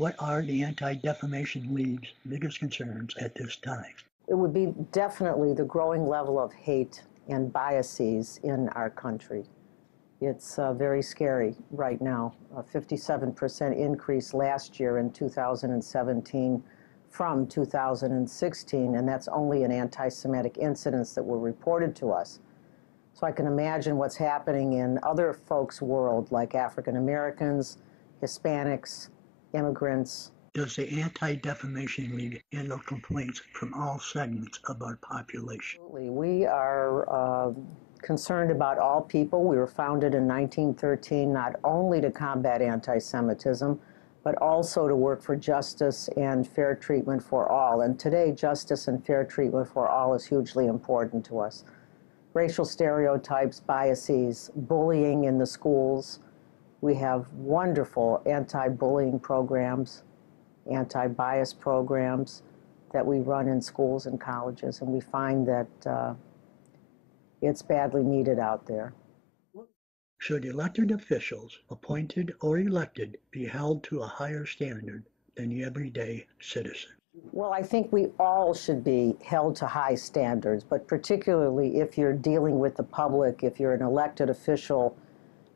What are the Anti-Defamation League's biggest concerns at this time? It would be definitely the growing level of hate and biases in our country. It's very scary right now. A 57% increase last year in 2017 from 2016, and that's only in anti-Semitic incidents that were reported to us. So I can imagine what's happening in other folks' world, like African Americans, Hispanics, immigrants. Does the Anti-Defamation League handle complaints from all segments of our population? Absolutely. We are concerned about all people. We were founded in 1913 not only to combat anti-Semitism, but also to work for justice and fair treatment for all. And today, justice and fair treatment for all is hugely important to us. Racial stereotypes, biases, bullying in the schools. We have wonderful anti-bullying programs, anti-bias programs that we run in schools and colleges, and we find that it's badly needed out there. Should elected officials, appointed or elected, be held to a higher standard than the everyday citizen? Well, I think we all should be held to high standards, but particularly if you're dealing with the public, if you're an elected official,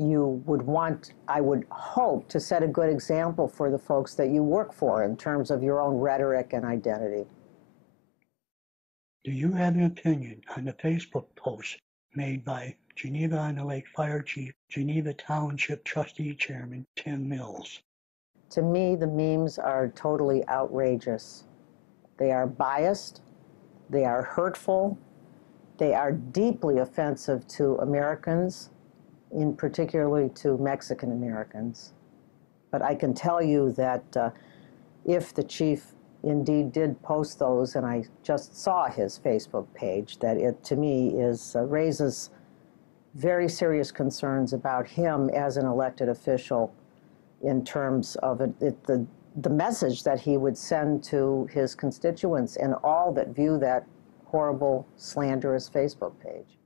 you would want, I would hope, to set a good example for the folks that you work for in terms of your own rhetoric and identity. Do you have an opinion on the Facebook post made by Geneva-on-the-Lake Fire Chief, Geneva Township Trustee Chairman Tim Mills? To me, the memes are totally outrageous. They are biased, they are hurtful, they are deeply offensive to Americans, in particularly to Mexican Americans. But I can tell you that if the chief indeed did post those, and I just saw his Facebook page, that it to me is raises very serious concerns about him as an elected official in terms of the message that he would send to his constituents and all that view that horrible, slanderous Facebook page.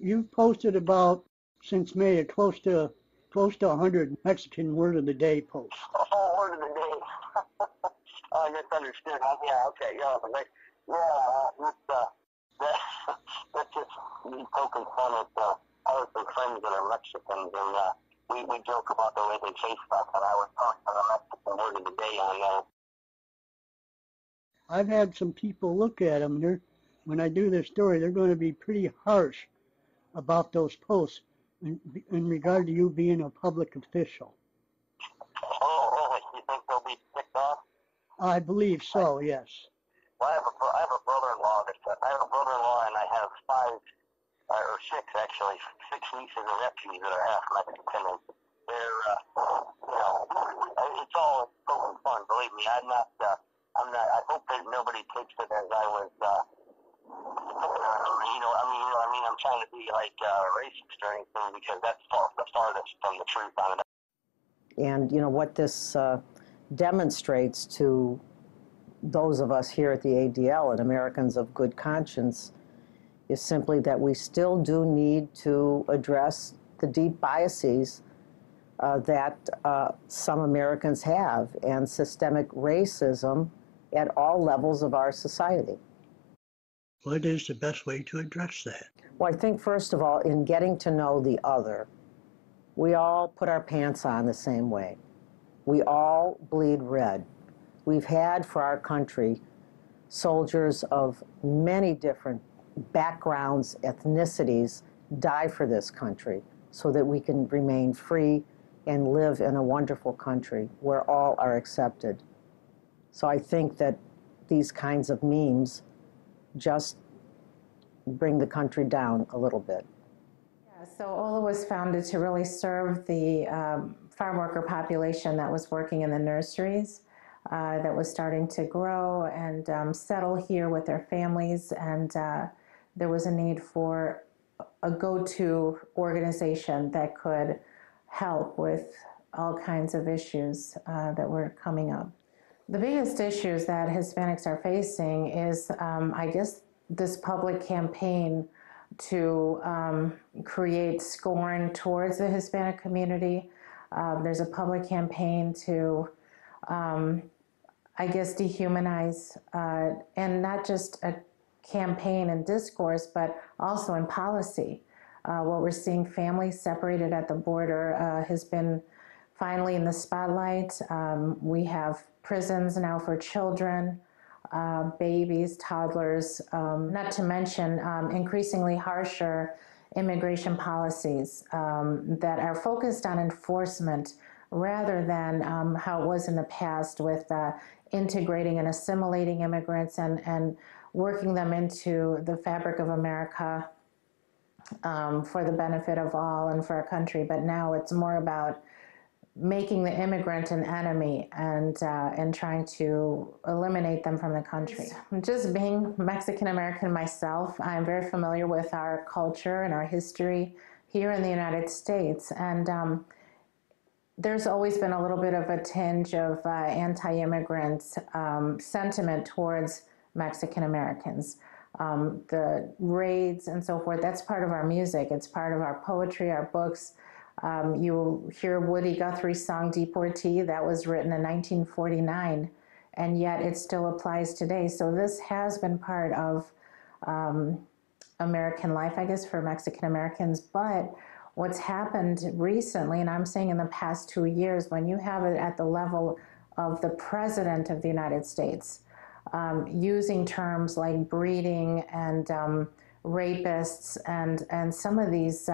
You've posted about, since May, close to 100 Mexican Word of the Day posts. Oh, Word of the Day. I misunderstood. Yeah, okay, that's just me poking fun at powerful friends that are Mexicans, and we joke about the way they say stuff, and I was talking to the Mexican Word of the Day on there. I've had some people look at them. When I do this story, they're going to be pretty harsh about those posts in regard to you being a public official. Oh, really? You think they'll be ticked off? I believe so, yes. Well, I have a brother-in-law and I have six actually, six nieces and nephews that are half Mexican, and they're, it's all poking fun. Believe me, I'm not. I hope that nobody takes it as I was. I'm trying to be like racist or anything, because that's the farthest from the truth on it. And what this demonstrates to those of us here at the ADL and Americans of good conscience is simply that we still do need to address the deep biases that some Americans have, and systemic racism at all levels of our society. What is the best way to address that? Well, I think, first of all, in getting to know the other, we all put our pants on the same way. We all bleed red. We've had for our country soldiers of many different backgrounds, ethnicities, die for this country so that we can remain free and live in a wonderful country where all are accepted. So I think that these kinds of memes just bring the country down a little bit. Yeah, so OLA was founded to really serve the farm worker population that was working in the nurseries, that was starting to grow and settle here with their families, and there was a need for a go-to organization that could help with all kinds of issues that were coming up. The biggest issues that Hispanics are facing is, I guess, this public campaign to create scorn towards the Hispanic community. There's a public campaign to I guess, dehumanize, and not just a campaign and discourse, but also in policy. What we're seeing, families separated at the border, has been finally in the spotlight. We have prisons now for children, babies, toddlers, not to mention increasingly harsher immigration policies that are focused on enforcement rather than how it was in the past with integrating and assimilating immigrants and working them into the fabric of America for the benefit of all and for our country. But now it's more about making the immigrant an enemy and trying to eliminate them from the country. Just being Mexican American myself, I'm very familiar with our culture and our history here in the United States. And there's always been a little bit of a tinge of anti-immigrant sentiment towards Mexican Americans. The raids and so forth, that's part of our music. It's part of our poetry, our books. You hear Woody Guthrie's song Deportee, that was written in 1949, and yet it still applies today. So this has been part of American life, I guess, for Mexican Americans. But what's happened recently, and I'm saying in the past 2 years, when you have it at the level of the President of the United States, using terms like breeding and rapists and some of these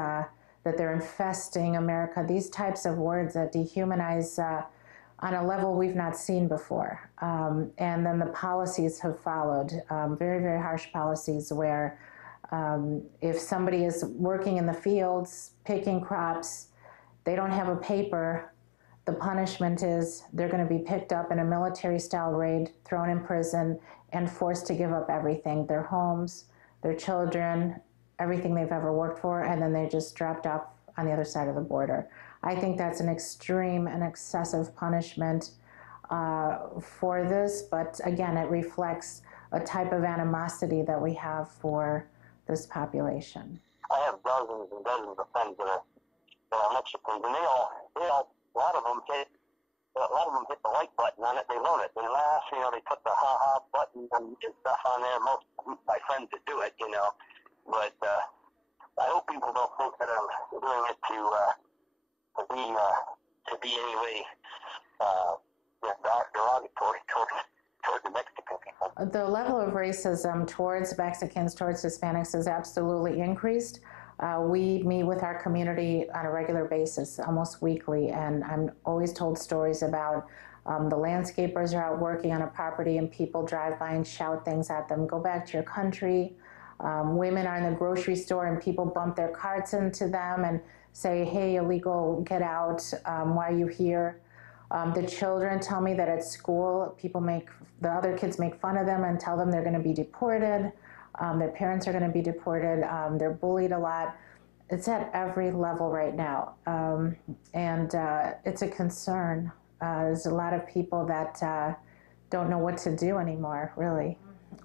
that they're infesting America, these types of words that dehumanize on a level we've not seen before. And then the policies have followed, very, very harsh policies where if somebody is working in the fields, picking crops, they don't have a paper, the punishment is they're going to be picked up in a military-style raid, thrown in prison, and forced to give up everything, their homes, their children, everything they've ever worked for, and then they're just dropped off on the other side of the border. I think that's an extreme and excessive punishment for this, but again, it reflects a type of animosity that we have for this population. I have dozens and dozens of friends that are Mexicans, and they all, a lot of them hit the like button on it. They love it. They laugh, they put the ha-ha button and stuff on there. Most of my friends that do it, But I hope people don't think that I'm doing it to be any way derogatory toward the Mexican people. The level of racism towards Mexicans, towards Hispanics is absolutely increased. We meet with our community on a regular basis, almost weekly, and I'm always told stories about the landscapers are out working on a property and people drive by and shout things at them, go back to your country. Women are in the grocery store and people bump their carts into them and say, hey, illegal, get out, why are you here? The children tell me that at school, the other kids make fun of them and tell them they're going to be deported. Their parents are going to be deported. They're bullied a lot. It's at every level right now. And it's a concern. There's a lot of people that don't know what to do anymore, really.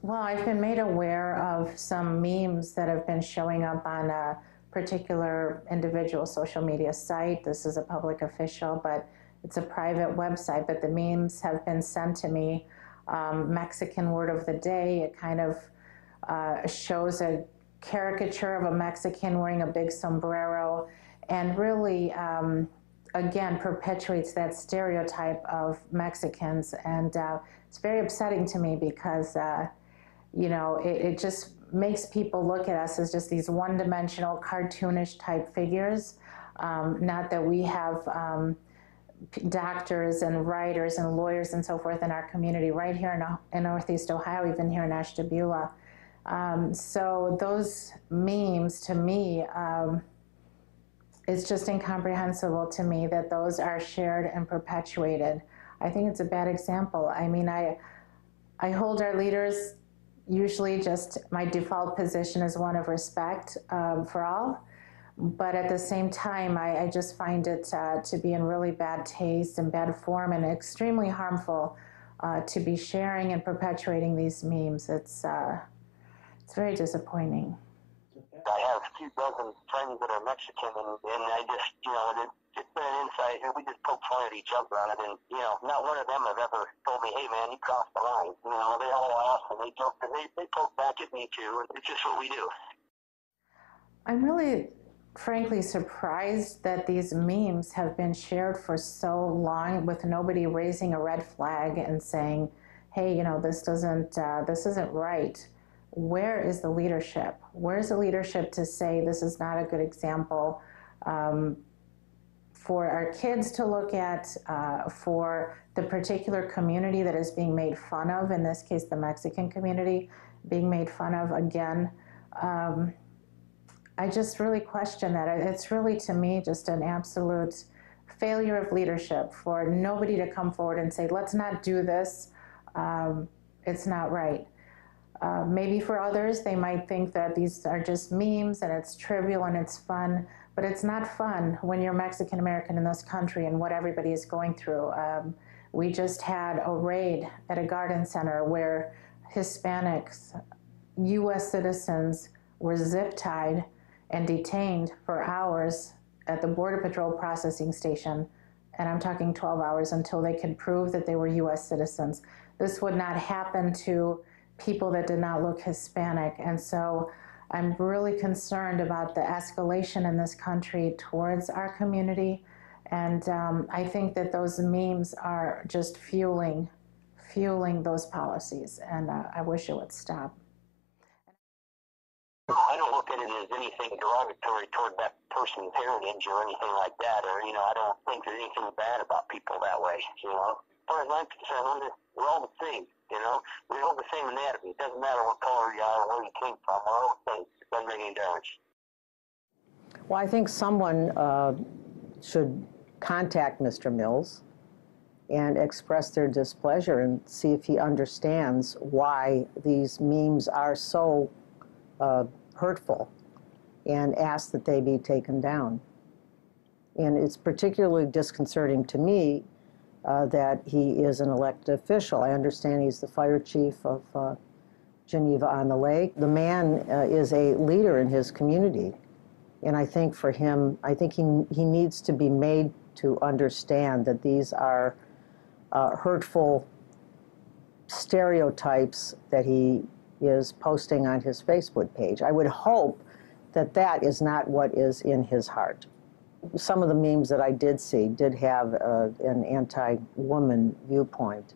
Well, I've been made aware of some memes that have been showing up on a particular individual social media site. This is a public official, but it's a private website. But the memes have been sent to me. Mexican word of the day. It kind of shows a caricature of a Mexican wearing a big sombrero and really, again, perpetuates that stereotype of Mexicans. And it's very upsetting to me because, it just makes people look at us as just these one-dimensional, cartoonish type figures. Not that we have doctors and writers and lawyers and so forth in our community right here in Northeast Ohio, even here in Ashtabula. So those memes, to me, it's just incomprehensible to me that those are shared and perpetuated. I think it's a bad example. I mean, I hold our leaders, usually just my default position is one of respect for all. But at the same time, I just find it to be in really bad taste and bad form and extremely harmful to be sharing and perpetuating these memes. It's very disappointing. I have few dozen friends that are Mexican, and I just, it's been an insight. We just poke fun at each other on it, and, not one of them have ever told me, hey, man, you crossed the line. They all laugh, and they joke, and they poke back at me, too, and it's just what we do. I'm really, frankly, surprised that these memes have been shared for so long with nobody raising a red flag and saying, hey, this isn't right. Where is the leadership? Where's the leadership to say this is not a good example for our kids to look at, for the particular community that is being made fun of, in this case, the Mexican community being made fun of again? I just really question that. It's really, to me, just an absolute failure of leadership for nobody to come forward and say, let's not do this. It's not right. Maybe for others, they might think that these are just memes and it's trivial and it's fun, but it's not fun when you're Mexican American in this country and what everybody is going through. We just had a raid at a garden center where Hispanics, U.S. citizens, were zip-tied and detained for hours at the Border Patrol processing station, and I'm talking 12 hours, until they could prove that they were U.S. citizens. This would not happen to people that did not look Hispanic, and so I'm really concerned about the escalation in this country towards our community, and I think that those memes are just fueling those policies, and I wish it would stop. I don't look at it as anything derogatory toward that person's heritage or anything like that, or, I don't think there's anything bad about people that way, As far as I'm concerned, we're all the same, We're all the same anatomy. It doesn't matter what color you are or where you came from. We're all the same. It doesn't make any difference. Well, I think someone should contact Mr. Mills and express their displeasure and see if he understands why these memes are so hurtful, and ask that they be taken down. And it's particularly disconcerting to me that he is an elected official. I understand he's the fire chief of Geneva-on-the-Lake. The man is a leader in his community, and I think for him, he needs to be made to understand that these are hurtful stereotypes that he is posting on his Facebook page. I would hope that that is not what is in his heart. Some of the memes that I did see did have an anti-woman viewpoint.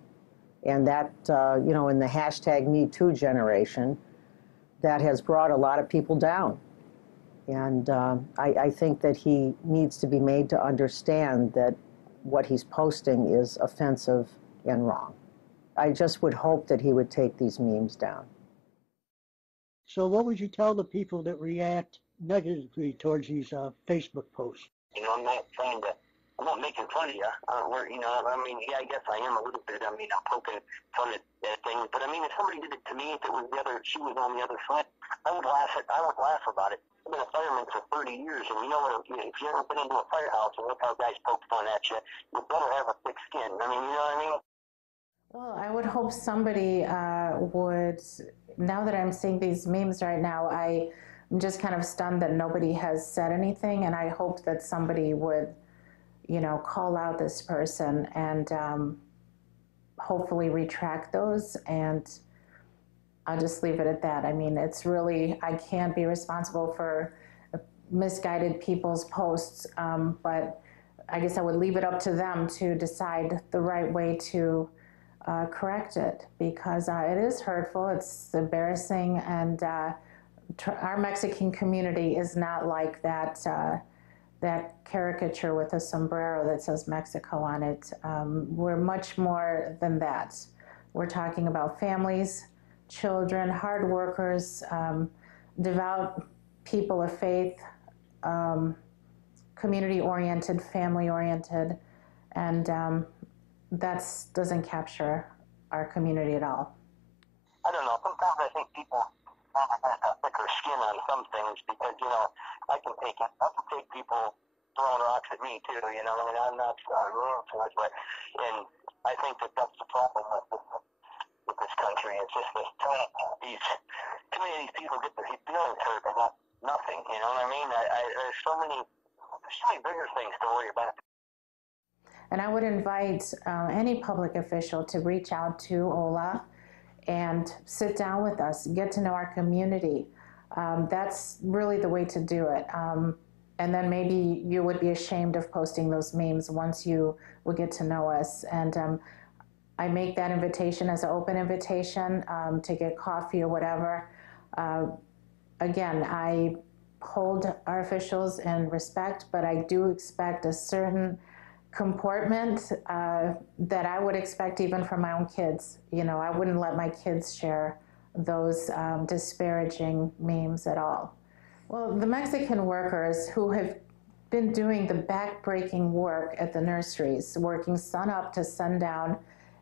And that, in the hashtag #MeToo generation, that has brought a lot of people down. And I think that he needs to be made to understand that what he's posting is offensive and wrong. I just would hope that he would take these memes down. So what would you tell the people that react negatively towards these Facebook posts? I'm not making fun of you. I guess I am a little bit. I'm poking fun at things. But if somebody did it to me, if it was she was on the other side, I would laugh about it. I've been a fireman for 30 years, and what? If you ever been into a firehouse and look how guys poke fun at you, you better have a thick skin. You know what I mean? Well, I would hope somebody would, now that I'm seeing these memes right now, I'm just kind of stunned that nobody has said anything, and I hope that somebody would, call out this person and hopefully retract those, and I'll just leave it at that. It's really, I can't be responsible for misguided people's posts, but I guess I would leave it up to them to decide the right way to correct it, because it is hurtful, it's embarrassing, and our Mexican community is not like that caricature with a sombrero that says Mexico on it. We're much more than that. We're talking about families, children, hard workers, devout people of faith, community-oriented, family-oriented, and that doesn't capture our community at all. I don't know. Sometimes I think people have a thicker skin on some things because, I can take it. I can take people throwing rocks at me too, I'm not rude to it, but, and I think that's the problem with this country. It's just too many of these people get their feelings hurt by not nothing. You know what I mean? There's so many bigger things to worry about. And I would invite any public official to reach out to Ola and sit down with us, get to know our community. That's really the way to do it. And then maybe you would be ashamed of posting those memes once you would get to know us. And I make that invitation as an open invitation to get coffee or whatever. Again, I hold our officials in respect, but I do expect a certain comportment that I would expect even from my own kids. You know, I wouldn't let my kids share those disparaging memes at all. Well, the Mexican workers who have been doing the back-breaking work at the nurseries, working sun up to sundown.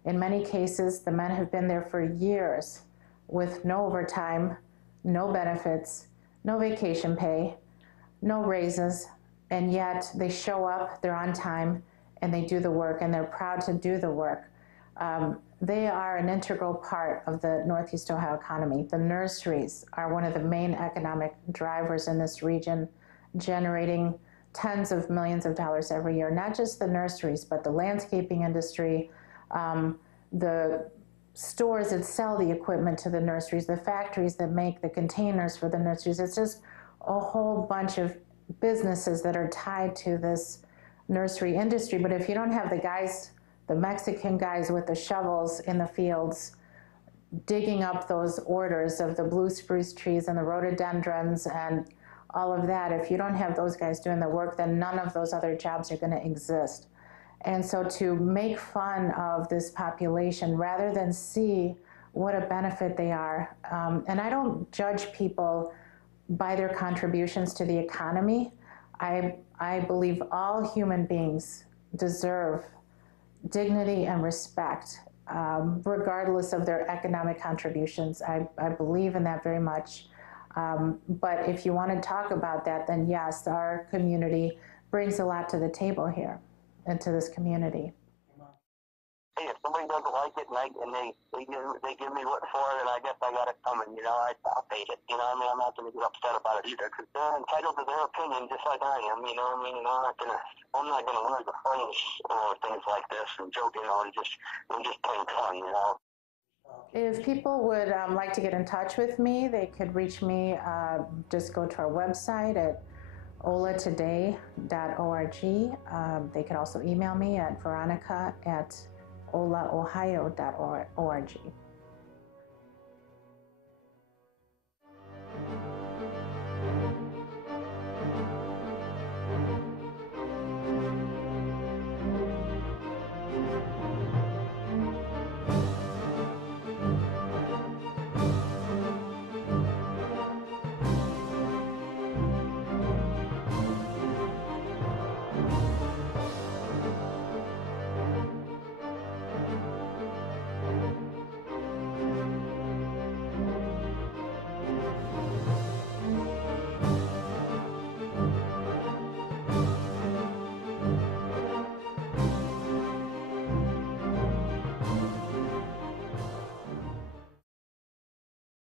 In many cases, the men have been there for years with no overtime, no benefits, no vacation pay, no raises, and yet they show up, they're on time, and they do the work, and they're proud to do the work. They are an integral part of the Northeast Ohio economy. The nurseries are one of the main economic drivers in this region, generating tens of millions of dollars every year. Not just the nurseries, but the landscaping industry, the stores that sell the equipment to the nurseries, the factories that make the containers for the nurseries. It's just a whole bunch of businesses that are tied to this nursery industry. But if you don't have the guys, the Mexican guys with the shovels in the fields, digging up those orders of the blue spruce trees and the rhododendrons and all of that, if you don't have those guys doing the work, then none of those other jobs are going to exist. And so to make fun of this population rather than see what a benefit they are, and I don't judge people by their contributions to the economy. I believe all human beings deserve dignity and respect, regardless of their economic contributions. I believe in that very much. But if you want to talk about that, then yes, our community brings a lot to the table here and to this community. Hey, if somebody doesn't like it and they give me what for, then I guess I got it coming. You know, I'll take it. You know, I mean, I'm not going to get upset about it either because they're entitled to their opinion just like I am. You know what I mean? And I'm not gonna wear the fringe or things like this and joke. You know, and just plain fun. You know. If people would like to get in touch with me, they could reach me. Just go to our website at olatoday.org. They could also email me at veronica@olaohio.org.